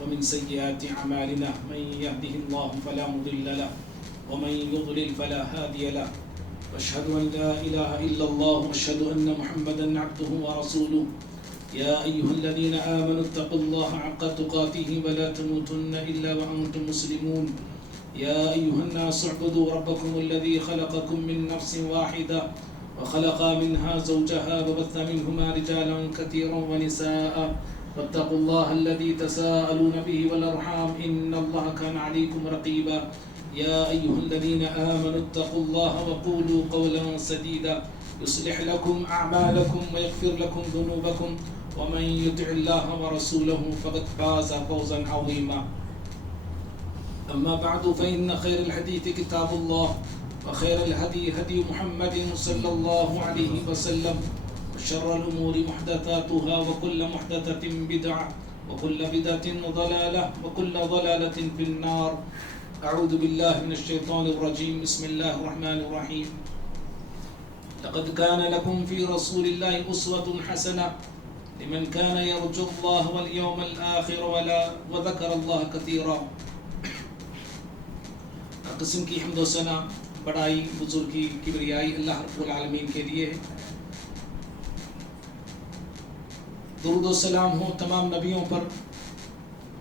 ومن سيئات أعمالنا من يهده الله فلا مضل له ومن يضلل فلا هادي له وأشهد أن لا إله إلا الله وأشهد أن محمدا عبده ورسوله يا أيها الذين آمنوا اتقوا الله حق تقاته ولا تموتن إلا وأنتم مسلمون يا أيها الناس اعبدوا ربكم الذي خلقكم من نفس واحدة وخلق منها زوجها وبث منهما رجالا كثيرا ونساء واتقوا الله الذي تساءلون به والأرحام إن الله كان عليكم رقيبا يا أيها الذين آمنوا اتقوا الله وقولوا قولا سديدا يصلح لكم أعمالكم ويغفر لكم ذنوبكم ومن يطع الله ورسوله فقد فاز فوزا عظيما أما بعد فإن خير الحديث كتاب الله وخير الهدي هدي محمد صلى الله عليه وسلم وشر الأمور محدثاتها وكل محدثة بدعة وكل بدعة ضلالة وكل ضلالة في النار أعوذ بالله من الشيطان الرجيم بسم الله الرحمن الرحيم لقد كان لكم في رسول الله أسوة حسنة لمن كان يرجو الله واليوم الآخر وذكر الله كثيرا قسم کی حمد و ثنا بڑائی بزرگی کبریائی اللہ رب العالمین کے لیے ہے. درود و سلام ہو تمام نبیوں پر،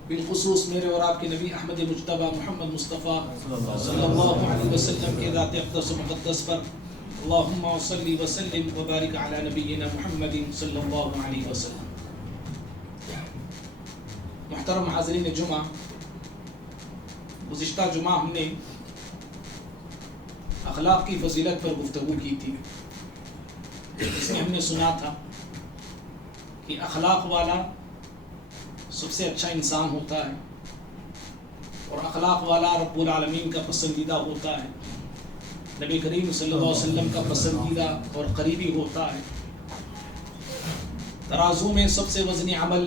بالخصوص میرے اور آپ کے نبی احمد مجتبی محمد مصطفیٰ صلی اللہ علیہ وسلم کے ذات اقدس و مقدس پر. اللہم صلی وسلم وبارک علی نبینا محمد صلی اللہ علیہ وسلم. محترم حاضرین جمعہ، گزشتہ جمعہ ہم نے اخلاق کی فضیلت پر گفتگو کی تھی. اس میں ہم نے سنا تھا کہ اخلاق والا سب سے اچھا انسان ہوتا ہے اور اخلاق والا رب العالمین کا پسندیدہ ہوتا ہے، نبی کریم صلی اللہ علیہ وسلم کا پسندیدہ اور قریبی ہوتا ہے. ترازو میں سب سے وزنی عمل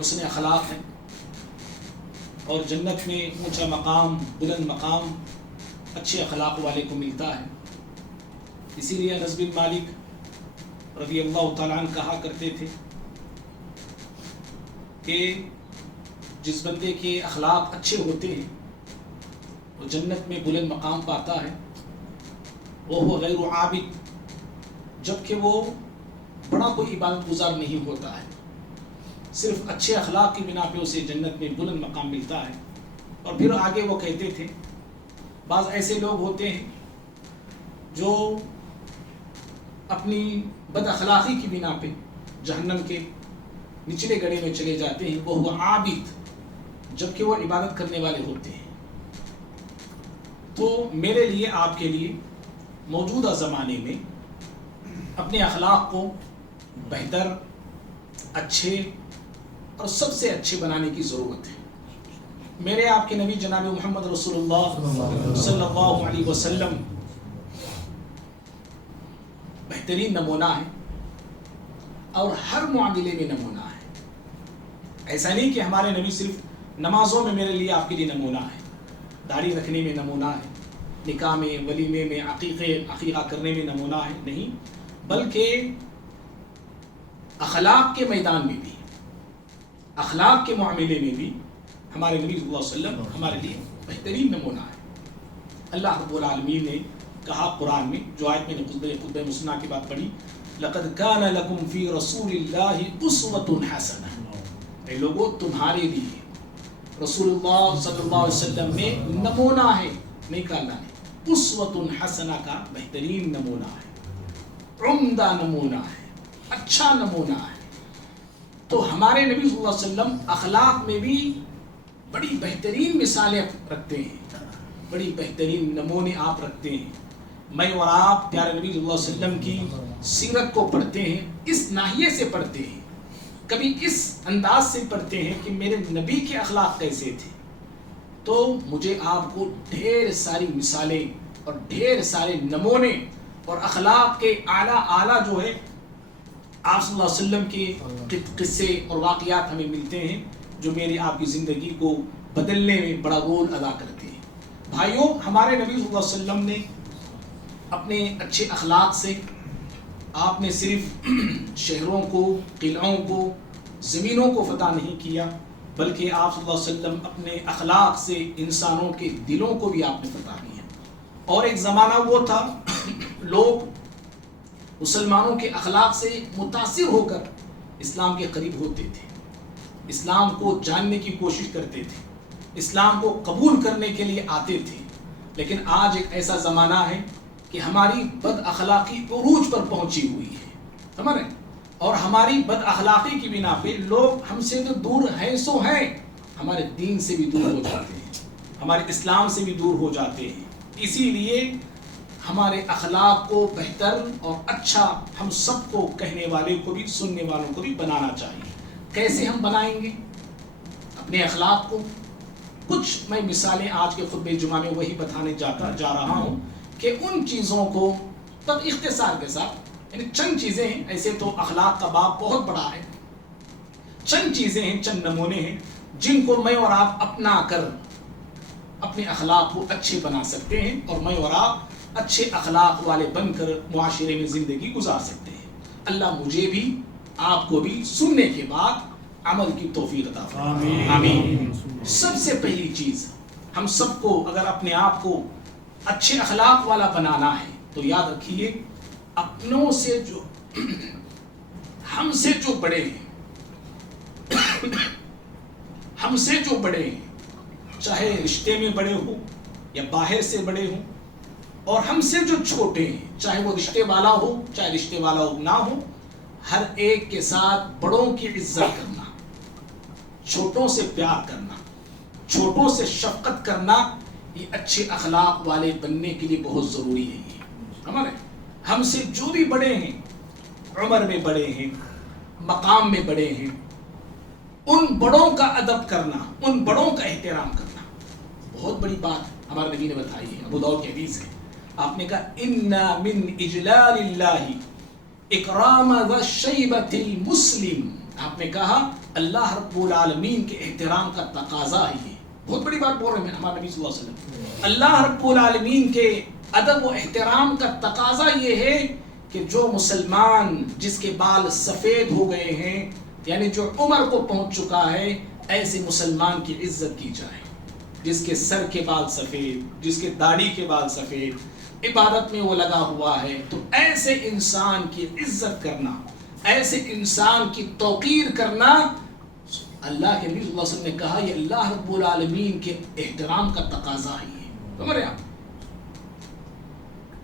حسن اخلاق ہے اور جنت میں اونچا مقام، بلند مقام اچھے اخلاق والے کو ملتا ہے. اسی لیے انس بن مالک رضی اللہ تعالیٰ عنہ کہا کرتے تھے کہ جس بندے کے اخلاق اچھے ہوتے ہیں وہ جنت میں بلند مقام پاتا ہے. وہ غیر عابد، جبکہ وہ بڑا کوئی عبادت گزار نہیں ہوتا ہے، صرف اچھے اخلاق کی بنا پہ اسے جنت میں بلند مقام ملتا ہے. اور پھر آگے وہ کہتے تھے بعض ایسے لوگ ہوتے ہیں جو اپنی بد اخلاقی کی بنا پہ جہنم کے نچلے گڑھے میں چلے جاتے ہیں. وہ عابد، جبکہ وہ عبادت کرنے والے ہوتے ہیں. تو میرے لیے، آپ کے لیے موجودہ زمانے میں اپنے اخلاق کو بہتر، اچھے اور سب سے اچھے بنانے کی ضرورت ہے. میرے آپ کے نبی جناب محمد رسول اللہ صلی اللہ علیہ وسلم بہترین نمونہ ہے اور ہر معاملے میں نمونہ ہے. ایسا نہیں کہ ہمارے نبی صرف نمازوں میں میرے لیے آپ کے لیے نمونہ ہے، داڑھی رکھنے میں نمونہ ہے، نکاح میں، ولیمے میں، عقیقہ کرنے میں نمونہ ہے، نہیں، بلکہ اخلاق کے میدان میں بھی، اخلاق کے معاملے میں بھی ہمارے نبی صلی اللہ علیہ وسلم ہمارے لیے بہترین نمونہ ہے. اللہ رب العالمین نے کہا قرآن میں، جو آیت میں نے خطبہ مسنہ کی بات پڑھی، لقد کان لکم فی رسول اللہ اسوۃ حسنہ، اے لوگوں تمہارے لیے رسول اللہ صلی اللہ علیہ وسلم میں نمونہ ہے. نہیں کہا اللہ نے، اسوۃ حسنہ کا بہترین نمونہ ہے، عمدہ نمونہ ہے، اچھا نمونہ ہے. تو ہمارے نبی صلی اللہ علیہ وسلم اخلاق میں بھی بڑی بہترین مثالیں رکھتے ہیں، بڑی بہترین نمونے آپ رکھتے ہیں. میں اور آپ پیارے نبی صلی اللہ علیہ وسلم کی سیرت کو پڑھتے ہیں، اس ناحیے سے پڑھتے ہیں، کبھی اس انداز سے پڑھتے ہیں کہ میرے نبی کے اخلاق کیسے تھے. تو مجھے آپ کو ڈھیر ساری مثالیں اور ڈھیر سارے نمونے اور اخلاق کے اعلیٰ جو ہے آپ صلی اللہ علیہ وسلم کے قصے اور واقعات ہمیں ملتے ہیں جو میری آپ کی زندگی کو بدلنے میں بڑا رول ادا کرتے ہیں. بھائیوں، ہمارے نبی صلی اللہ علیہ وسلم نے اپنے اچھے اخلاق سے آپ نے صرف شہروں کو، قلعوں کو، زمینوں کو فتح نہیں کیا، بلکہ آپ صلی اللہ علیہ وسلم اپنے اخلاق سے انسانوں کے دلوں کو بھی آپ نے فتح کیا۔ اور ایک زمانہ وہ تھا لوگ مسلمانوں کے اخلاق سے متاثر ہو کر اسلام کے قریب ہوتے تھے، اسلام کو جاننے کی کوشش کرتے تھے، اسلام کو قبول کرنے کے لیے آتے تھے۔ لیکن آج ایک ایسا زمانہ ہے کہ ہماری بد اخلاقی عروج پر پہنچی ہوئی ہے، سمجھ رہے ہیں؟ اور ہماری بد اخلاقی کی بنا پہ لوگ ہم سے تو دور ہیں سو ہیں، ہمارے دین سے بھی دور ہو جاتے ہیں، ہمارے اسلام سے بھی دور ہو جاتے ہیں۔ اسی لیے ہمارے اخلاق کو بہتر اور اچھا ہم سب کو، کہنے والے کو بھی، سننے والوں کو بھی بنانا چاہیے۔ کیسے ہم بنائیں گے اپنے اخلاق کو؟ کچھ میں مثالیں آج کے خطبہ جمعہ میں وہی بتانے جا رہا ہوں کہ ان چیزوں کو تب اختصار کے ساتھ، یعنی چند چیزیں ہیں، ایسے تو اخلاق کا باب بہت بڑا ہے، چند چیزیں ہیں، چند نمونے ہیں جن کو میں اور آپ اپنا کر اپنے اخلاق کو اچھے بنا سکتے ہیں، اور میں اور آپ اچھے اخلاق والے بن کر معاشرے میں زندگی گزار سکتے ہیں۔ اللہ مجھے بھی، آپ کو بھی سننے کے بعد عمل کی توفیق عطا فرمائے، آمین۔ سب سے پہلی چیز، ہم سب کو اگر اپنے آپ کو اچھے اخلاق والا بنانا ہے تو یاد رکھیے، اپنوں سے جو ہم سے جو بڑے ہیں، ہم سے جو بڑے ہیں، چاہے رشتے میں بڑے ہوں یا باہر سے بڑے ہوں، اور ہم سے جو چھوٹے ہیں، چاہے وہ رشتے والا ہو چاہے رشتے والا ہو نہ ہو، ہر ایک کے ساتھ بڑوں کی عزت کرنا، چھوٹوں سے پیار کرنا، چھوٹوں سے شفقت کرنا، یہ اچھے اخلاق والے بننے کے لیے بہت ضروری ہے۔ یہ ہمارے ہم سے جو بھی بڑے ہیں، عمر میں بڑے ہیں، مقام میں بڑے ہیں، ان بڑوں کا ادب کرنا، ان بڑوں کا احترام کرنا بہت بڑی بات ہمارے نبی نے بتائی ہے۔ ابو داؤد کی حدیث ہے، آپ نے کہا اِنَّ مِنْ إِجْلَالِ اللَّهِ اِكْرَامَ ذَا الشَّيْبَةِ الْمُسْلِمِ، آپ نے کہا اللہ رب العالمین کے احترام کا تقاضا ہے۔ یہ بہت بڑی بات بول رہے ہیں ہمارے نبی صلی اللہ علیہ وسلم۔ اللہ رب العالمین کے ادب و احترام کا تقاضا یہ ہے کہ جو مسلمان جس کے بال سفید ہو گئے ہیں، یعنی جو عمر کو پہنچ چکا ہے، ایسے مسلمان کی عزت کی جائے۔ جس کے سر کے بال سفید، جس کے داڑھی کے بال سفید، عبادت میں وہ لگا ہوا ہے، تو ایسے انسان کی عزت کرنا، ایسے انسان کی توقیر کرنا، اللہ کے نبی صلی اللہ علیہ وسلم نے کہا یہ اللہ رب العالمین کے احترام کا تقاضا ہے۔ سمجھ رہے آپ؟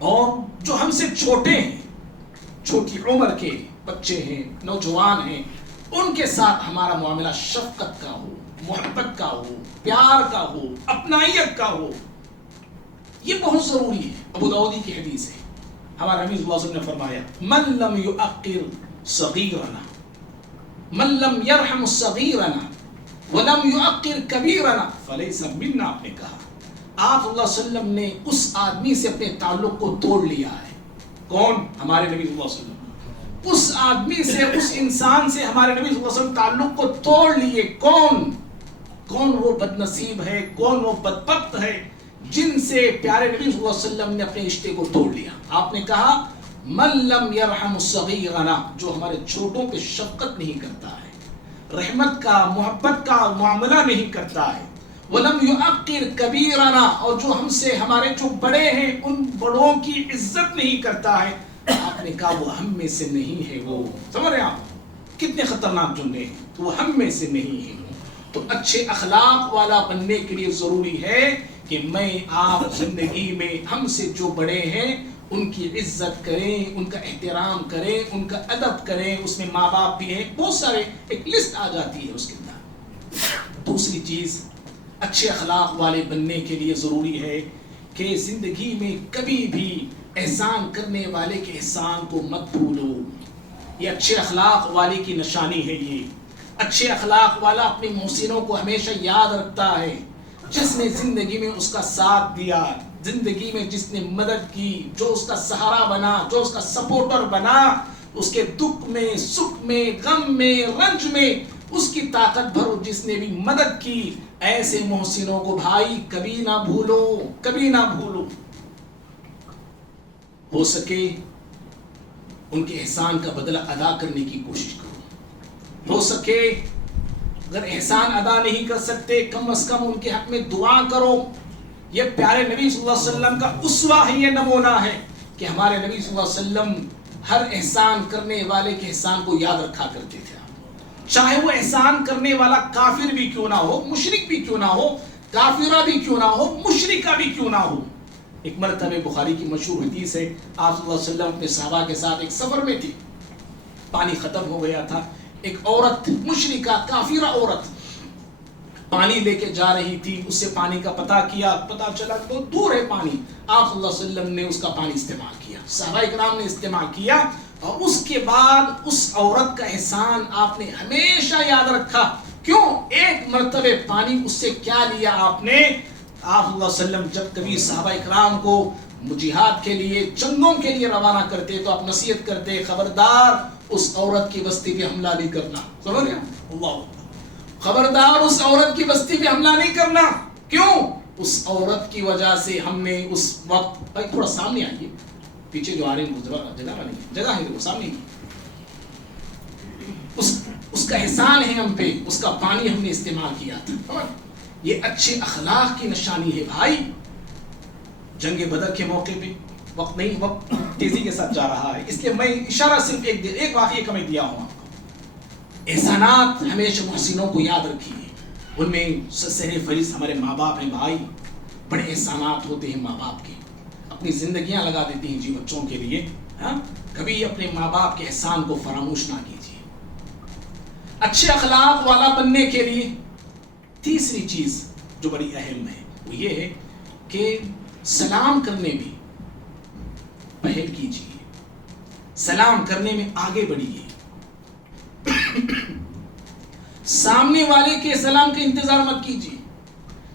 اور جو ہم سے چھوٹے ہیں، چھوٹی عمر کے بچے ہیں، نوجوان ہیں، ان کے ساتھ ہمارا معاملہ شفقت کا ہو، محبت کا ہو، پیار کا ہو، اپنائیت کا ہو، یہ بہت ضروری ہے۔ ابو داؤدی کی حدیث ہے، ہمارا نبی صلی اللہ علیہ وسلم نے فرمایا من لم یؤقر صغیرنا، من لم یرحم صغیرنا ولم یؤقر کبیرنا فلیس منا، آپ نے کہا، آپ صلی اللہ علیہ وسلم نے اس آدمی سے اپنے تعلق کو توڑ لیا ہے۔ کون؟ ہمارے نبی صلی اللہ علیہ وسلم۔ اس آدمی سے، اس انسان سے ہمارے نبی صلی اللہ علیہ وسلم تعلق کو توڑ لیے۔ کون وہ بد نصیب ہے، کون وہ بدبخت ہے جن سے پیارے نبی صلی اللہ علیہ وسلم نے اپنے رشتے کو توڑ لیا؟ آپ نے کہا من لم یرحم صغیرنا، جو ہمارے چھوٹوں پہ شفقت نہیں کرتا ہے، رحمت کا، محبت کا معاملہ نہیں کرتا ہے، ولم یؤقر کبیرنا، اور جو ہم سے، ہمارے جو بڑے ہیں، ان بڑوں کی عزت نہیں کرتا ہے، آپ نے کہا وہ ہم میں سے نہیں ہے۔ وہ سمجھ رہے ہیں آپ کتنے خطرناک جملے ہیں؟ تو وہ ہم میں سے نہیں ہے۔ تو اچھے اخلاق والا بننے کے لیے ضروری ہے کہ میں آپ زندگی میں ہم سے جو بڑے ہیں ان کی عزت کریں، ان کا احترام کریں، ان کا ادب کریں۔ اس میں ماں باپ بھی ہیں، بہت سارے، ایک لسٹ آ جاتی ہے اس کے اندر۔ دوسری چیز، اچھے اخلاق والے بننے کے لیے ضروری ہے کہ زندگی میں کبھی بھی احسان کرنے والے کے احسان کو مت بھولو۔ یہ اچھے اخلاق والے کی نشانی ہے۔ یہ اچھے اخلاق والا اپنے محسنوں کو ہمیشہ یاد رکھتا ہے۔ جس نے زندگی میں اس کا ساتھ دیا، زندگی میں جس نے مدد کی، جو اس کا سہارا بنا، جو اس کا سپورٹر بنا، اس کے دکھ میں، سکھ میں، غم میں، رنج میں اس کی طاقت بھرو، جس نے بھی مدد کی، ایسے محسنوں کو بھائی کبھی نہ بھولو، کبھی نہ بھولو۔ ہو سکے ان کے احسان کا بدلہ ادا کرنے کی کوشش کرو. ہو سکے اگر احسان ادا نہیں کر سکتے کم از کم ان کے حق میں دعا کرو. یہ پیارے نبی صلی اللہ علیہ وسلم کا اسوہ ہے، یہ نمونہ ہے کہ ہمارے نبی صلی اللہ علیہ وسلم ہر احسان کرنے والے کے احسان کو یاد رکھا کرتے تھے، چاہے وہ احسان کرنے والا کافر بھی کیوں نہ ہو، مشرک بھی کیوں نہ ہو، کافرہ بھی کیوں نہ ہو، مشرکہ بھی کیوں نہ ہو. ایک مرتبہ بخاری کی مشہور حدیث ہے، آپ صلی اللہ علیہ وسلم اپنے صحابہ کے ساتھ ایک سفر میں تھے، پانی ختم ہو گیا تھا. ایک عورت مشرکہ کافرہ عورت پانی لے کے جا رہی تھی، اس سے پانی کا پتہ کیا، پتہ چلا کہ بہت دور ہے پانی. آپ صلی اللہ علیہ وسلم نے اس کا پانی استعمال کیا، صحابہ کرام نے استعمال کیا، اور اس کے بعد اس عورت کا احسان آپ نے ہمیشہ یاد رکھا. کیوں؟ ایک مرتبہ پانی اس سے کیا لیا آپ نے. آپ صلی اللہ علیہ وسلم جب کبھی صحابہ کرام کو جہاد کے لیے، جنگوں کے لیے روانہ کرتے تو آپ نصیحت کرتے، خبردار اس عورت کی بستی پہ حملہ نہیں کرنا. سمجھ گیا؟ اللہ، خبردار اس عورت کی بستی پہ حملہ نہیں کرنا. کیوں؟ اس عورت کی وجہ سے ہم نے اس وقت، بھائی تھوڑا سامنے آئیے، پیچھے جو آ رہے ہیں جگہ نہیں، جگہ ہے وہ سامنے. اس کا احسان ہے ہم پہ، اس کا پانی ہم نے استعمال کیا تھا. یہ اچھے اخلاق کی نشانی ہے بھائی. جنگ بدر کے موقع پہ وقت نہیں، وقت تیزی کے ساتھ جا رہا ہے، اس لیے میں اشارہ صرف ایک واقعے کا میں دیا ہوں آپ کو. احسانات ہمیشہ محسنوں کو یاد رکھیے. ان میں سر فہرست ہمارے ماں باپ ہیں بھائی. بڑے احسانات ہوتے ہیں ماں باپ کے، اپنی زندگیاں لگا دیتے ہیں جی بچوں کے لیے. کبھی اپنے ماں باپ کے احسان کو فراموش نہ کیجیے. اچھے اخلاق والا بننے کے لیے تیسری چیز جو بڑی اہم ہے وہ یہ ہے کہ سلام کرنے میں پہل کیجیے، سلام کرنے میں آگے بڑھیے. سامنے والے کے سلام کا انتظار مت کیجیے.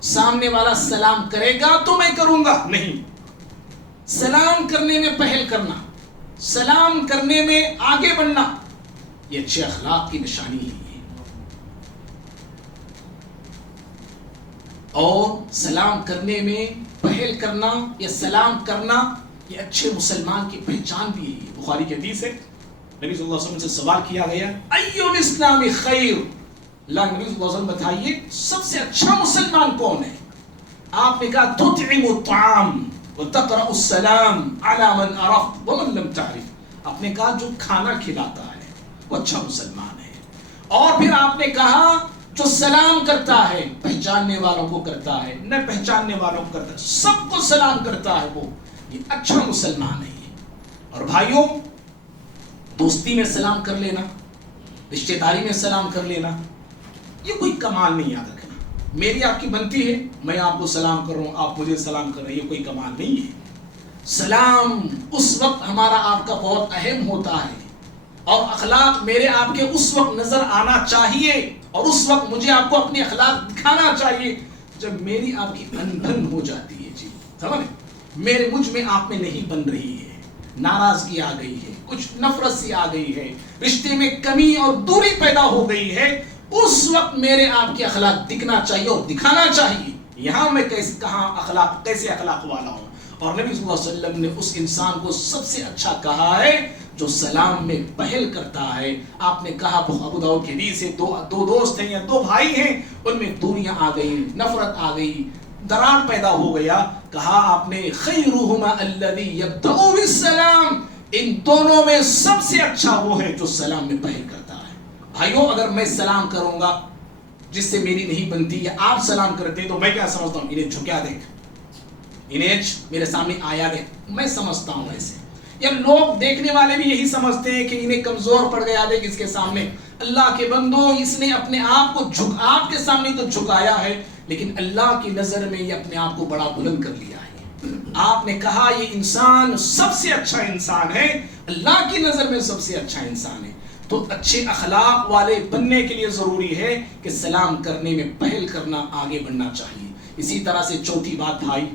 سامنے والا سلام کرے گا تو میں کروں گا، نہیں. سلام کرنے میں پہل کرنا، سلام کرنے میں آگے بڑھنا، یہ اچھے اخلاق کی نشانی ہے. اور سلام کرنے میں پہل کرنا یا سلام کرنا یہ اچھے مسلمان کی پہچان بھی ہے. بخاری کی حدیث ہے، نبی صلی اللہ علیہ وسلم سے سوال کیا گیا، ایو الاسلام خیر، اللہ نبی صلی اللہ علیہ وسلم بتائیے سب سے اچھا مسلمان کون ہے. آپ نے کہا تطعم الطعام وتقرأ السلام على من عرفت ومن لم تعرف. آپ نے کہا جو کھانا کھلاتا ہے وہ اچھا مسلمان ہے. اور پھر آپ نے کہا جو سلام کرتا ہے، پہچاننے والوں کو کرتا ہے، نہ پہچاننے والوں کو کرتا ہے، سب کو سلام کرتا ہے، وہ یہ اچھا مسلمان ہے. اور بھائیوں، دوستی میں سلام کر لینا، رشتہ داری میں سلام کر لینا، یہ کوئی کمال نہیں. یاد رکھنا، میری آپ کی بنتی ہے، میں آپ کو سلام کر رہا ہوں، آپ مجھے سلام کر رہے ہیں، یہ کوئی کمال نہیں ہے. سلام اس وقت ہمارا آپ کا بہت اہم ہوتا ہے، اور اخلاق میرے آپ کے اس وقت نظر آنا چاہیے، اور اس وقت مجھے آپ کو اپنے اخلاق دکھانا چاہیے جب میری آپ کی انبن ہو جاتی ہے. جی سمجھ، میرے مجھ میں آپ میں نہیں بن رہی ہے، ناراضگی آ گئی ہے، کچھ نفرت سی آ گئی ہے، رشتے میں کمی اور دوری پیدا ہو گئی ہے، اس وقت میرے آپ کے اخلاق دکھنا چاہیے اور دکھانا چاہیے. یہاں میں کیسے اخلاق والا ہوں. اور نبی صلی اللہ علیہ وسلم نے اس انسان کو سب سے اچھا کہا ہے جو سلام میں پہل کرتا ہے. آپ نے کہا، ابو داؤد کی حدیث ہے، دو دوست ہیں یا دو بھائی ہیں، ان میں دوریاں آ گئی، نفرت آ گئی، درار پیدا ہو گیا. کہا آپ نے خیرہما الذی یبدأ بالسلام، ان دونوں میں سب سے اچھا وہ ہے جو سلام میں پہل کرتا ہے. بھائیوں، اگر میں سلام کروں گا جس سے میری نہیں بنتی، یا آپ سلام کرتے تو میں کیا سمجھتا ہوں، انہیں جھکا دے، انہیں میرے سامنے آیا دے، میں سمجھتا ہوں ایسے. یا لوگ دیکھنے والے بھی یہی سمجھتے ہیں کہ انہیں کمزور پڑ گیا دیکھ اس کے سامنے. اللہ کے بندو، اس نے اپنے آپ کو آپ کے سامنے تو جھکایا ہے، لیکن اللہ کی نظر میں یہ اپنے آپ کو بڑا بلند کر لیا ہے. آپ نے کہا یہ انسان سب سے اچھا انسان ہے، اللہ کی نظر میں سب سے اچھا انسان ہے. تو اچھے اخلاق والے بننے کے لیے ضروری ہے کہ سلام کرنے میں پہل کرنا، آگے بڑھنا چاہیے. اسی طرح سے چوتھی بات بھائی،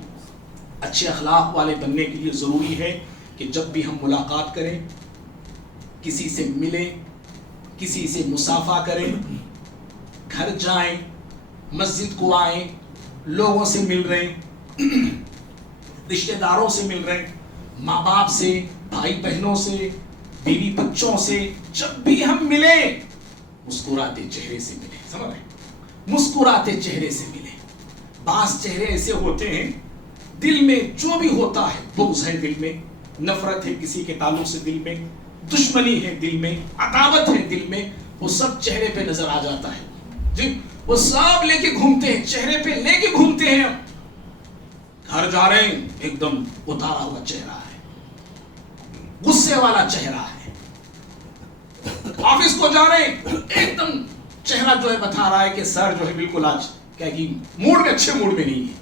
اچھے اخلاق والے بننے کے لیے ضروری ہے کہ جب بھی ہم ملاقات کریں، کسی سے ملیں، کسی سے مصافحہ کریں، گھر جائیں، مسجد کو آئیں، لوگوں سے مل رہے ہیں، رشتہ داروں سے مل رہے ہیں، ماں باپ سے، بھائی بہنوں سے، بیوی بچوں سے جب بھی ہم ملے مسکراتے چہرے سے ملے. سمجھ رہے؟ مسکراتے چہرے سے ملے. بعض چہرے ایسے ہوتے ہیں دل میں جو بھی ہوتا ہے، بغض ہے دل میں، نفرت ہے کسی کے تعلق سے دل میں، دشمنی ہے دل میں، عداوت ہے دل میں، وہ سب چہرے پہ نظر آ جاتا ہے جی. وہ سب لے کے گھومتے ہیں، چہرے پہ لے کے گھومتے ہیں. گھر جا رہے ہیں ایک دم اتارا ہوا چہرہ ہے، غصے والا چہرہ ہے. آفس کو جا رہے ہیں ایک دم چہرہ جو ہے بتا رہا ہے کہ سر جو ہے بالکل آج کیا کہ موڈ میں، اچھے موڈ میں نہیں ہے.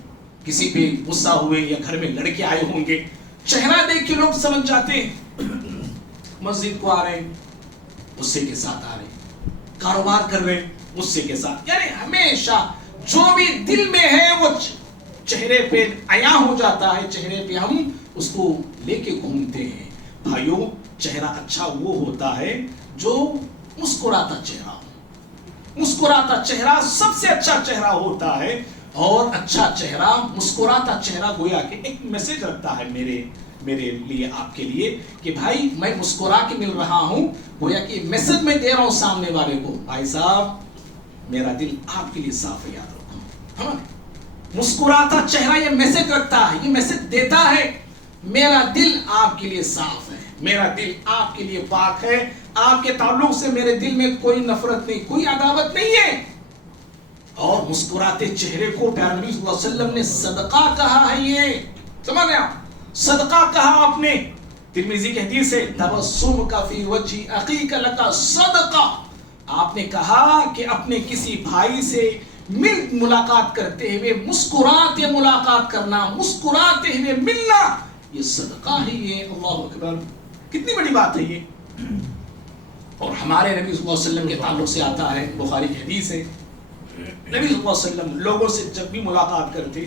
کسی پہ غصہ ہوئے یا گھر میں لڑکے آئے ہوں گے، چہرہ دیکھ کے لوگ سمجھ جاتے ہیں. مسجد کو آ رہے ہیں غصے کے ساتھ آ رہے ہیں، کاروبار کر رہے ہیں غصے کے ساتھ. یعنی ہمیشہ جو بھی دل میں ہے وہ چہرے پہ عیاں ہو جاتا ہے، چہرے پہ ہم اس کو لے کے گھومتے ہیں. بھائیوں، چہرہ اچھا وہ ہوتا ہے جو مسکراتا چہرہ ہو. مسکراتا چہرہ سب سے اچھا چہرہ ہوتا ہے. اور اچھا چہرہ، مسکراتا چہرہ گویا کہ ایک میسج رکھتا ہے میرے لیے، آپ کے لیے، کہ بھائی میں مسکرا کے مل رہا ہوں. گویا کہ میسج میں دے رہا ہوں سامنے والے کو، بھائی صاحب میرا دل آپ کے لیے صاف ہے، یاد رکھو. ہاں، مسکراتا چہرہ یہ میسج رکھتا ہے، یہ میسج دیتا ہے میرا دل آپ کے لیے صاف ہے، میرا دل آپ کے لیے پاک ہے، آپ کے تعلق سے میرے دل میں کوئی نفرت نہیں، کوئی عداوت نہیں ہے. اور مسکراتے چہرے کو پیارے نبی صلی اللہ علیہ وسلم نے صدقہ کہا ہے. یہ سمجھ رہے آپ؟ صدقہ کہا آپ نے. ترمذی کی حدیث ہے، تبسمک فی وجہ اخیک لک صدقہ. آپ نے کہا کہ اپنے کسی بھائی سے ملاقات کرتے ہوئے مسکراتے ملاقات کرنا، مسکراتے ہوئے ملنا، یہ صدقہ ہے. یہ اللہ اکبر، کتنی بڑی بات ہے یہ. اور ہمارے نبی صلی اللہ علیہ وسلم کے تعلق سے آتا ہے، بخاری کی حدیث ہے، نبی صلی اللہ علیہ وسلم لوگوں سے جب بھی ملاقات کرتے،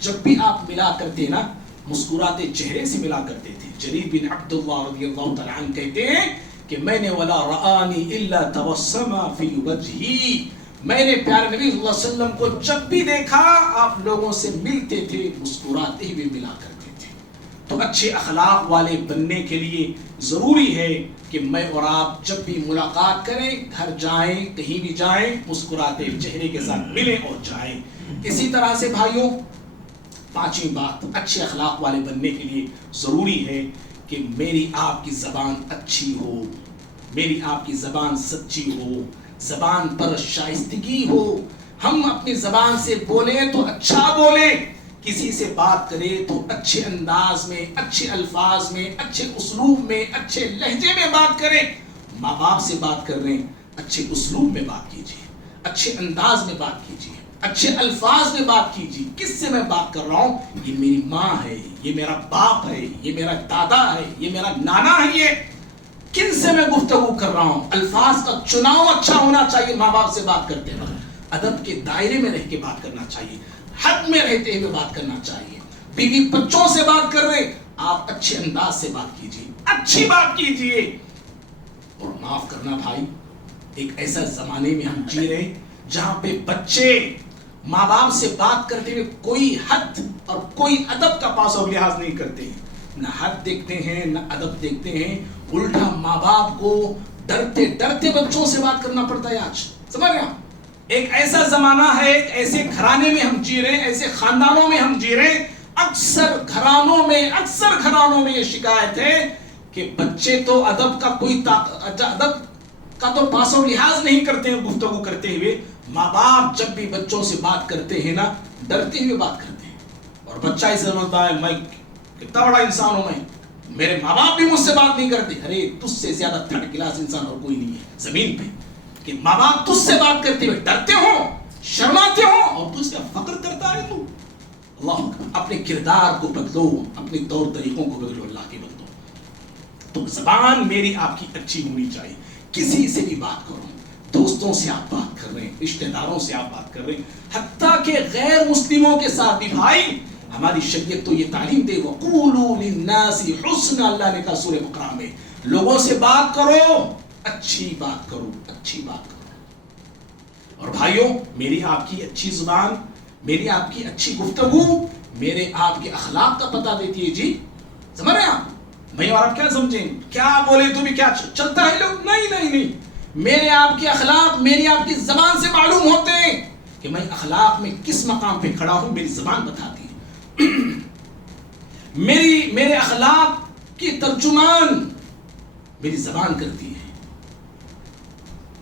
جب بھی آپ ملا کرتے نا، مسکراتے چہرے سے ملا کرتے تھے. جریر بن عبداللہ رضی اللہ تعالیٰ عنہ کہتے ہیں کہ میں نے ولا رآنی الا تبسم فی وجہی، میں نے پیارے نبی صلی اللہ علیہ وسلم کو جب بھی دیکھا آپ لوگوں سے ملتے تھے، مسکراتے ہوئے ملا کرتے تھے. تو اچھے اخلاق والے بننے کے لیے ضروری ہے کہ میں اور آپ جب بھی ملاقات کریں، گھر جائیں، کہیں بھی جائیں، مسکراتے چہرے کے ساتھ ملیں اور جائیں. اسی طرح سے بھائیوں، پانچویں بات، اچھے اخلاق والے بننے کے لیے ضروری ہے کہ میری آپ کی زبان اچھی ہو، میری آپ کی زبان سچی ہو، زبان پر شائستگی ہو. ہم اپنی زبان سے بولیں تو اچھا بولیں، کسی سے بات کرے تو اچھے انداز میں، اچھے الفاظ میں، اچھے اسلوب میں، اچھے لہجے میں بات کریں. ماں باپ سے بات کر رہے ہیں، اچھے اسلوب میں بات کیجیے، اچھے انداز میں بات کیجیے، اچھے الفاظ میں بات کیجیے. کس سے میں بات کر رہا ہوں؟ یہ میری ماں ہے، یہ میرا باپ ہے، یہ میرا دادا ہے، یہ میرا نانا ہے. یہ کن سے میں گفتگو کر رہا ہوں؟ الفاظ کا چناؤ اچھا ہونا چاہیے. ماں باپ سے بات کرتے وقت ادب کے دائرے میں رہ کے بات کرنا چاہیے، حد میں رہتے ہوئے بات کرنا چاہیے. بیوی بچوں سے بات کر رہے، آپ اچھے انداز سے بات کیجیے، اچھی بات کیجیے. اور معاف کرنا بھائی، ایک ایسا زمانے میں ہم جی رہے جہاں پہ بچے ماں باپ سے بات کرتے ہوئے کوئی حد اور کوئی ادب کا پاس اور لحاظ نہیں کرتے ہیں. نہ حد دیکھتے ہیں، نہ ادب دیکھتے ہیں. الٹا ماں باپ کو ڈرتے ڈرتے بچوں سے بات کرنا پڑتا ہے آج. سمجھ رہے ہیں؟ ایک ایسا زمانہ ہے، ایک ایسے گھرانے میں ہم جی رہے ہیں، ایسے خاندانوں میں ہم جی رہے ہیں. اکثر گھرانوں میں یہ شکایت ہے کہ بچے تو ادب کا تو پاس و لحاظ نہیں کرتے ہیں گفتگو کرتے ہوئے. ماں باپ جب بھی بچوں سے بات کرتے ہیں نا، ڈرتے ہوئے بات کرتے ہیں. اور بچہ ہی سمجھتا ہے میں کتنا بڑا انسان ہوں، میرے ماں باپ بھی مجھ سے بات نہیں کرتے. ارے تجھ سے زیادہ تھرڈ کلاس انسان اور کوئی نہیں ہے زمین پہ کہ ماں باپ تجھ سے بات کرتے ہوئے ڈرتے ہو، شرماتے ہو، اور تجھ سے فخر کرتا ہے. تو اللہ، اپنے کردار کو بدلو، اپنے طور طریقوں کو بدلو، اللہ کے بدلو. تو زبان میری آپ کی اچھی ہونی چاہیے. کسی سے بھی بات کرو، دوستوں سے آپ بات کر رہے ہیں، رشتہ داروں سے آپ بات کر رہے ہیں، حتیٰ کہ غیر مسلموں کے ساتھ بھی. بھائی ہماری شریعت تو یہ تعلیم دے، وَقُولُوا لِلنَّاسِ حُسْنًا، اللہ نے کہا سورہ بقرہ میں، لوگوں سے بات کرو، اچھی بات کرو، اچھی بات کرو. اور بھائیوں، میری آپ کی اچھی زبان، میری آپ کی اچھی گفتگو میرے آپ کے اخلاق کا پتہ دیتی ہے. جی سمجھ رہے ہیں آپ؟ بھائی اور آپ کیا سمجھیں؟ کیا بولے تو بھی کیا چلتا ہے لوگ؟ نہیں، میرے آپ کے اخلاق میری آپ کی زبان سے معلوم ہوتے ہیں کہ میں اخلاق میں کس مقام پہ کھڑا ہوں، میری زبان بتاتی ہے. میرے اخلاق کی ترجمان میری زبان کرتی ہے.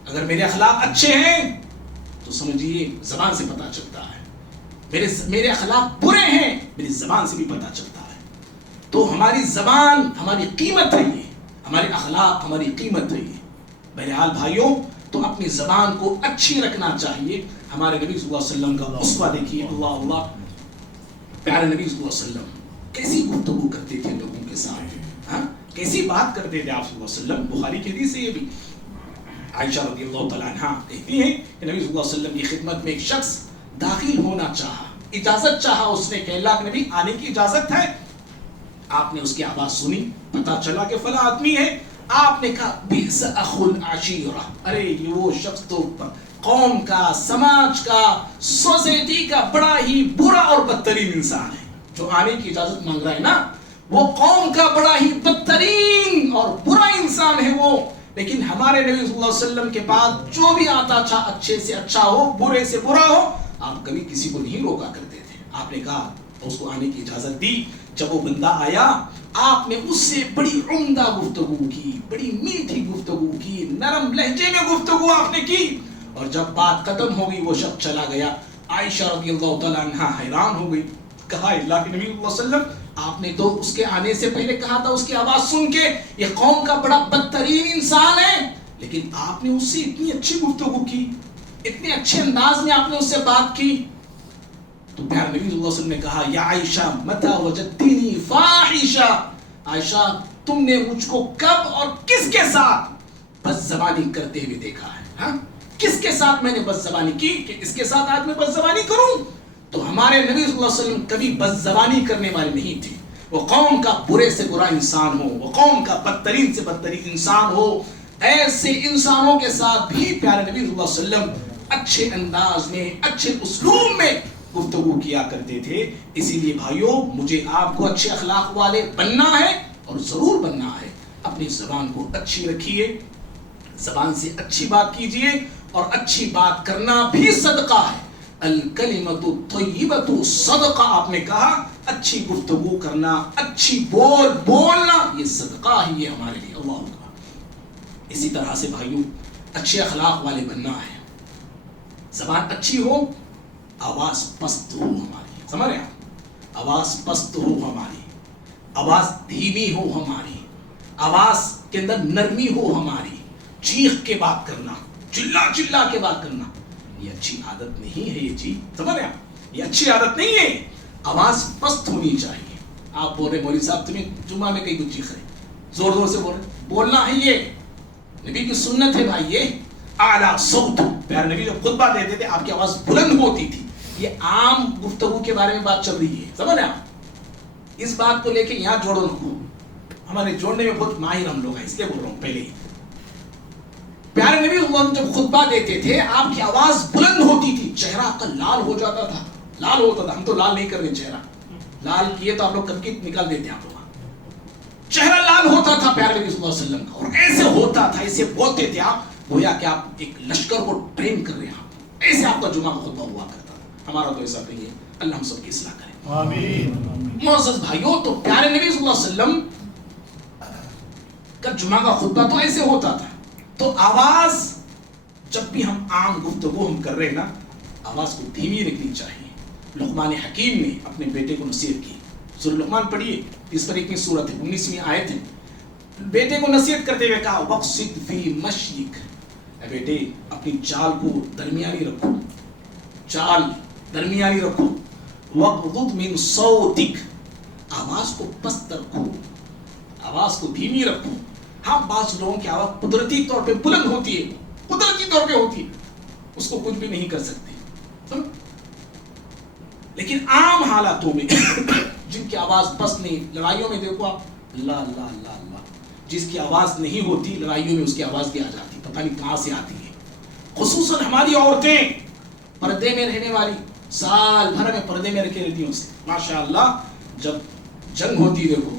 اگر میرے اخلاق اچھے ہیں تو سمجھیے زبان سے پتا چلتا ہے. میرے اخلاق برے ہیں میری زبان سے بھی پتا چلتا ہے. تو ہماری زبان ہماری قیمت ہے، یہ ہمارے اخلاق ہماری قیمت ہے. یہ بہرحال بھائیوں، تو اپنی زبان کو اچھی رکھنا چاہیے. ہمارے نبی صلی اللہ علیہ وسلم کا اسوہ دیکھیے. اللہ پیارے نبی صلی اللہ علیہ وسلم کیسی گفتگو کرتے تھے لوگوں کے ساتھ، کیسی بات کرتے تھے آپ صلی اللہ علیہ وسلم. بخاری کی حدیث ہے یہ بھی. عائشہ رضی اللہ تعالیٰ عنہ کہتی ہیں کہ نبی صلی اللہ علیہ وسلم کی خدمت میں ایک شخص داخل ہونا چاہا، اجازت چاہا اس نے کہ اللہ کے نبی آنے کی اجازت ہے. آپ نے اس کی آواز سنی، پتا چلا کہ فلاں آدمی ہے. آپ نے کہا بئس اخو العشیرہ، ارے یہ وہ شخص تو قوم کا، سماج کا، سوسائٹی کا بڑا ہی برا اور بدترین انسان ہے. جو آنے کی اجازت مانگ رہا ہے نا، وہ قوم کا بڑا ہی بدترین اور برا انسان ہے وہ. لیکن ہمارے نبی صلی اللہ علیہ وسلم کے بعد جو بھی آتا تھا، اچھے سے اچھا ہو، برے سے برا ہو، آپ کبھی کسی کو نہیں روکا کرتے تھے. آپ نے کہا اس کو آنے کی اجازت دی. جب وہ بندہ آیا، آپ نے اس سے بڑی عمدہ گفتگو کی، بڑی میٹھی گفتگو کی، نرم لہجے میں گفتگو آپ نے کی. اور جب بات ختم ہو گئی، وہ شخص چلا گیا. عائشہ رضی اللہ تعالیٰ عنہ حیران ہو گئی. کہا اللہ کے نبی صلی اللہ علیہ وسلم، آپ نے تو اس کے آنے سے پہلے کہا تھا، اس کی آواز سن کے یہ قوم کا بڑا بدترین انسان ہے، لیکن آپ نے اس سے اتنی اچھی گفتگو کی، اتنے اچھے انداز میں آپ نے اس سے بات کی. تو پیارے نبی صلی اللہ علیہ وسلم نے کہا یا عائشہ متی وجدتنی فاحشہ، عائشہ تم نے مجھ کو کب اور کس کے ساتھ بد زبانی کرتے ہوئے دیکھا ہے؟ کس کے ساتھ میں نے بد زبانی کی کہ اس کے ساتھ آج میں بد زبانی کروں؟ تو ہمارے نبی صلی اللہ علیہ وسلم کبھی بد زبانی کرنے والے نہیں تھے. وہ قوم کا برے سے برا انسان ہو، وہ قوم کا بدترین سے بدترین انسان ہو، ایسے انسانوں کے ساتھ بھی پیارے نبی صلی اللہ علیہ وسلم اچھے انداز میں، اچھے اسلوب میں گفتگو کیا کرتے تھے. اسی لیے بھائیوں، مجھے آپ کو اچھے اخلاق والے بننا ہے اور ضرور بننا ہے. اپنی زبان کو اچھی رکھیے، زبان سے اچھی بات کیجیے، اور اچھی بات کرنا بھی صدقہ ہے. الکلمۃ الطیبۃ صدقہ، آپ نے کہا اچھی گفتگو کرنا، اچھی بولنا یہ صدقہ ہی ہے ہمارے لیے. اللہ اکبر. اسی طرح سے بھائیوں، اچھے اخلاق والے بننا ہے. زبان اچھی ہو، آواز پست ہو ہماری، سمجھ رہے ہیں؟ آواز پست ہو ہماری، آواز دھیمی ہو ہماری، آواز کے اندر نرمی ہو ہماری. چیخ کے بات کرنا، چلا کے بات کرنا، یہ اچھی عادت نہیں ہے. یہ چیز سمجھ رہے ہیں؟ یہ اچھی عادت نہیں ہے. آواز پست ہونی چاہیے. آپ بول رہے مولوی صاحب تمہیں جمعہ میں کئی کچھ چیخ رہے، زور زور سے بول رہے، بولنا ہے. یہ نبی کی سنت ہے بھائی. یہ اعلیٰ صوت، پیارے نبی جب خطبہ دیتے تھے آپ کی آواز بلند ہوتی تھی. یہ عام گفتگو کے بارے میں بات چل رہی ہے، سمجھ رہے ہیں آپ؟ اس بات کو لے کے یہاں جوڑو نہ، ہمارے جوڑنے میں بہت ماہر ہم لوگ ہیں، اس لیے بول رہا ہوں پہلے ہی. پیارے نبی اللہ جب خطبہ دیتے تھے آپ کی آواز بلند ہوتی تھی، چہرہ آپ کا لال ہو جاتا تھا. لال ہوتا تھا، ہم تو لال نہیں کر رہے چہرہ، لال کیے تو آپ لوگ کب کی نکال دیتے ہیں آپ لوگ. چہرہ لال ہوتا تھا پیارے نبی صلی اللہ علیہ وسلم کا، اور ایسے ہوتا تھا، ایسے بولتے تھے آپ گویا کہ آپ ایک لشکر کو ٹرین کر رہے ہیں. ایسے آپ کا جمعہ خطبہ ہوا کرتا تھا. ہمارا تو ایسا نہیں ہے. اللہ ہم سب کی اصلاح کرے. آمین. معزز بھائیوں، تو پیارے نبی صلی اللہ علیہ وسلم کا جمعہ کا خطبہ تو ایسے ہوتا تھا. تو آواز جب بھی ہم عام گفتگو ہم کر رہے ہیں نا، آواز کو دھیمی رکھنی چاہیے. لقمان حکیم نے اپنے بیٹے کو نصیحت کی. سورہ لقمان پڑھیے، اس پر 21 سورت ہے، 19ویں آیت ہے. بیٹے کو نصیحت کرتے ہوئے کہا وقصد فی مشیک، اے بیٹے اپنی چال کو درمیانی رکھو، چال درمیانی رکھو. وغضض من صوتک، آواز کو پست رکھو، آواز کو دھیمی رکھو. ہاں بعض لوگوں کی آواز قدرتی طور پہ بلند ہوتی ہے، قدرتی طور پہ ہوتی ہے، اس کو کچھ بھی نہیں کر سکتے. لیکن عام حالاتوں میں جن کی آواز پست نہیں، لڑائیوں میں دیکھو آپ، اللہ اللہ اللہ اللہ، جس کی آواز نہیں ہوتی لڑائیوں میں اس کی آواز بھی آ جاتی، پتہ نہیں کہاں سے آتی ہے. خصوصاً ہماری عورتیں پردے میں رہنے والی، سال بھر میں پردے میں رکھے رہتی ہیں. اس سے ماشاء اللہ جب جنگ ہوتی دیکھو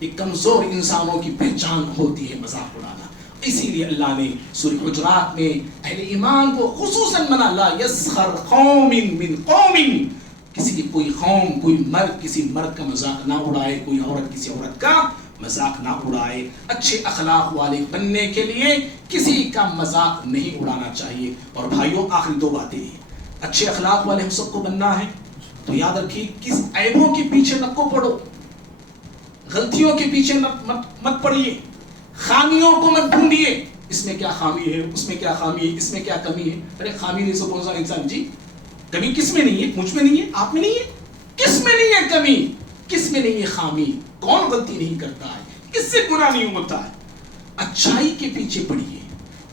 یہ کمزور انسانوں کی پہچان ہوتی ہے مذاق اڑانا. اسی لیے اللہ نے سورہ حجرات میں اہل ایمان کو خصوصاً منع, لا یسخر قوم من قوم, کسی کوئی قوم کوئی مرد کسی مرد کا مذاق نہ اڑائے, کوئی عورت کسی عورت کا مذاق نہ اڑائے. اچھے اخلاق والے بننے کے لیے کسی کا مذاق نہیں اڑانا چاہیے. اور بھائیوں آخری 2 باتیں ہیں. اچھے اخلاق والے ہم سب کو بننا ہے تو یاد رکھیے کس عیبوں کے پیچھے نہ کو پڑو, غلطیوں کے پیچھے مت پڑیے, خامیوں کو مت ڈھونڈیے, اس میں کیا خامی ہے, اس میں کیا خامی ہے, اس میں کیا کمی ہے. ارے خامی نہیں سو کون سا انسان جی, کمی کس میں نہیں ہے, مجھ میں نہیں ہے, آپ میں نہیں ہے, کس میں نہیں ہے کمی, کس میں نہیں ہے خامی, کون غلطی نہیں کرتا ہے, کس سے گناہ نہیں ہوتا ہے. اچھائی کے پیچھے پڑیے,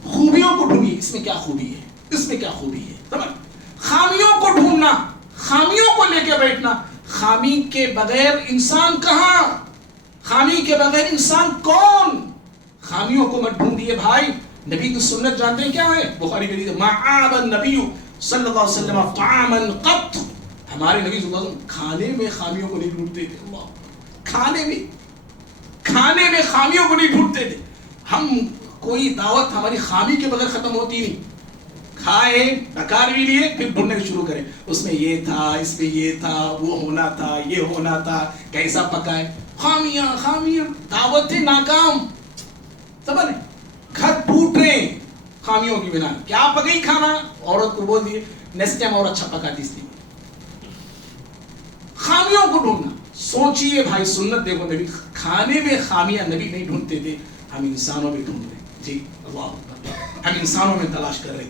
خوبیوں کو ڈھونڈیے, اس میں کیا خوبی ہے, اس میں کیا خوبی ہے. سمجھ, خامیوں کو ڈھونڈنا, خامیوں کو لے کے بیٹھنا, خامی کے بغیر انسان کہاں, خامی کے بغیر انسان کون. خامیوں کو مت ڈھونڈیے بھائی. نبی کی سنت جانتے ہیں کیا ہے, بخاری کی حدیث, معاب النبی صلی اللہ علیہ وسلم طعاما قط, ہمارے نبی صلی اللہ علیہ وسلم کھانے میں خامیوں کو نہیں ڈھونڈتے تھے. اللہ, کھانے میں خامیوں کو نہیں ڈھونڈتے تھے. ہم کوئی دعوت ہماری خامی کے بغیر ختم ہوتی نہیں. کھائے, ڈکار بھی لیے, پھر ڈھونڈنے شروع کریں, اس میں یہ تھا, اس میں یہ تھا, وہ ہونا تھا, یہ ہونا تھا, کیسا پکائے, خامیاں خامیاں, دعوتیں ناکام. سمجھ, گھر ٹوٹ رہے ہیں خامیوں کی بنا. کیا پکئی کھانا, عورت کو بول دیے نیکسٹ ٹائم اور اچھا پکاتی اس لیے. خامیوں کو ڈھونڈنا, سوچئے بھائی سنت دیکھو, نبی کھانے میں خامیاں نبی نہیں ڈھونڈتے تھے, ہم انسانوں میں ڈھونڈ رہے. جی اللہ, ہم انسانوں میں تلاش کر رہے.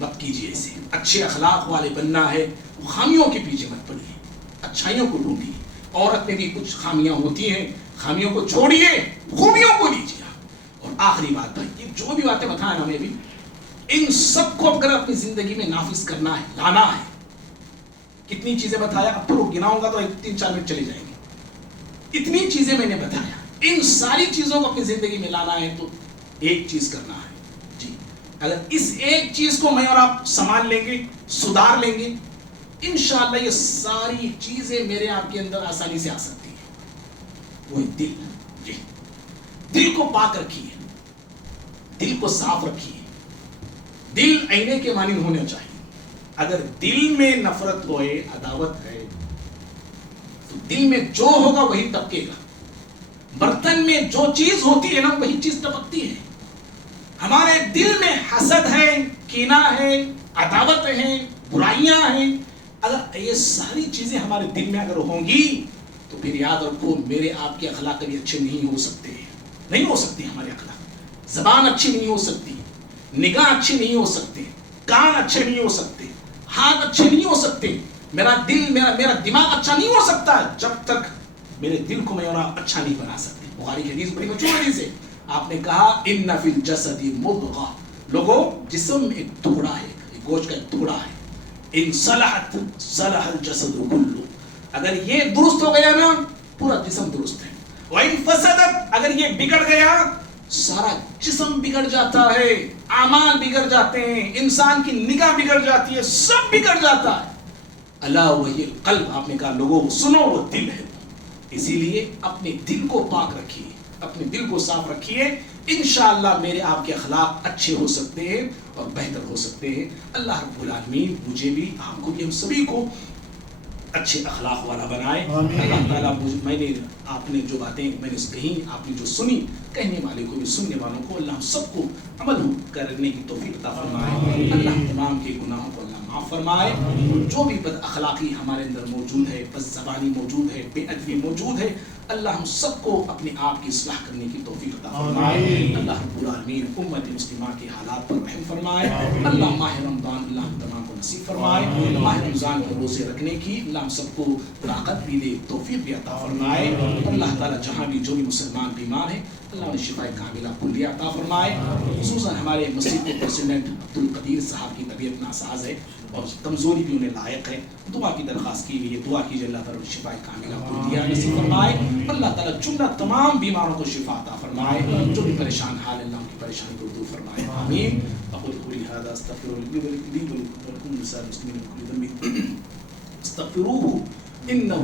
مت کیجیے ایسے. اچھے اخلاق والے بننا ہے, خامیوں کے پیچھے مت پڑیے, اچھائیوں کو ڈھونڈیے. عورت میں بھی کچھ خامیاں ہوتی ہیں, خامیوں کو چھوڑیے, خوبیوں کو لیجیے. اور آخری بات بھائی, یہ جو بھی باتیں بتائیں ہمیں بھی, ان سب کو اگر اپنی زندگی میں نافذ کرنا ہے, لانا ہے. کتنی چیزیں بتایا, اب تو گناؤں گا تو 3-4 منٹ چلے جائیں گے. اتنی چیزیں میں نے بتایا, ان ساری چیزوں کو اپنی زندگی میں لانا ہے تو ایک چیز کرنا ہے. جی, اگر اس ایک چیز کو میں اور آپ سنبھال لیں گے, سدھار لیں گے, انشاءاللہ یہ ساری چیزیں میرے آپ کے اندر آسانی سے آ سکتی ہیں. وہ دل. جی, دل کو پاک رکھیے, دل کو صاف رکھیے. دل آئینے کے مانند ہونا چاہیے. اگر دل میں نفرت ہوئے, عداوت ہے, تو دل میں جو ہوگا وہی ٹپکے گا. برتن میں جو چیز ہوتی ہے نا وہی چیز ٹپکتی ہے. ہمارے دل میں حسد ہے, کینہ ہے, عداوت ہے, برائیاں ہیں. اگر یہ ساری چیزیں ہمارے دل میں اگر ہوں گی تو پھر یاد رکھو میرے آپ کے اخلاق کبھی اچھے نہیں ہو سکتے, نہیں ہو سکتے ہمارے اخلاق. زبان اچھی نہیں ہو سکتی, نگاہ اچھی نہیں ہو سکتے, کان اچھے نہیں ہو سکتے, ہاتھ اچھے نہیں ہو سکتے, میرا دل میرا دماغ اچھا نہیں ہو سکتا جب تک میرے دل کو میں اچھا نہیں بنا سکتے. بخاری کی حدیث بڑی مشہور حدیث ہے, آپ نے کہا ان فی الجسد مضغہ, لوگوں جسم میں ایک ٹکڑا ہے, ایک گوشت کا ایک ٹکڑا ہے. ان صلحت صلح الجسد کلہ, اگر یہ درست ہو گیا نا پورا جسم درست ہے. وَإِن فَسَدَتْ, اگر یہ بگڑ گیا سارا جسم بگڑ جاتا ہے, اعمال بگڑ جاتے ہیں, انسان کی نگاہ بگڑ جاتی ہے, سب بگڑ جاتا ہے. الا وہی القلب, آپ نے کہا لوگوں سنو وہ دل ہے. اسی لیے اپنے دل کو پاک رکھیے, اپنے دل کو صاف رکھیے. انشاءاللہ میرے آپ کے اخلاق اچھے ہو سکتے ہیں اور بہتر ہو سکتے ہیں. اللہ رب العالمین مجھے بھی, آپ کو بھی, ہم سبھی کو اچھے اخلاق والا بنائے. اللہ تعالیٰ میں نے آپ نے جو باتیں میں نے کہیں, آپ نے جو سنی, کہنے والے کو بھی سننے والوں کو اللہ ہم سب کو عمل کرنے کی توفیق عطا فرمائے. اللہ تمام کے گناہوں کو اللہ معاف فرمائے. جو بھی بد اخلاقی ہمارے اندر موجود ہے, بد زبانی موجود ہے, بے ادبی موجود ہے, اللہ ہم سب کو اپنے آپ کی اصلاح کرنے کی توفیق عطا فرمائے. اللہ رب العالمین امت مسلمہ کے حالات پر رحم فرمائے. اللہ ماہ رمضان اللہ ہم تمام کو نصیب فرمائے. ماہ رمضان کے روزے رکھنے کی اللہ ہم سب کو طاقت بھی دے, توفیق بھی عطا فرمائے. اللہ تعالیٰ جہاں بھی جو بھی مسلمان بیمار ہیں اللہ نے شفا کاملہ کلیہ عطا فرمائے. خصوصاً ہمارے مسجد کے پریزیڈنٹ عبدالقدیر صاحب کی طبیعت ناساز ہے اور کمزوری بھی انہیں لائق ہے, دعا کی درخواست کی ہوئی ہے. دعا کیجیے اللہ تعالیٰ شفا کاملہ کلیہ نصیب فرمائے. اللہ تعالیٰ جملہ تمام بیماروں کو شفا عطا فرمائے. جو بھی پریشان حال اللہ ان کی پریشانی کو دور فرمائے. آمین. اقول قولی ھذا استغفر لي ولكم ولسائر المسلمين من كل ذنب استغفروه انه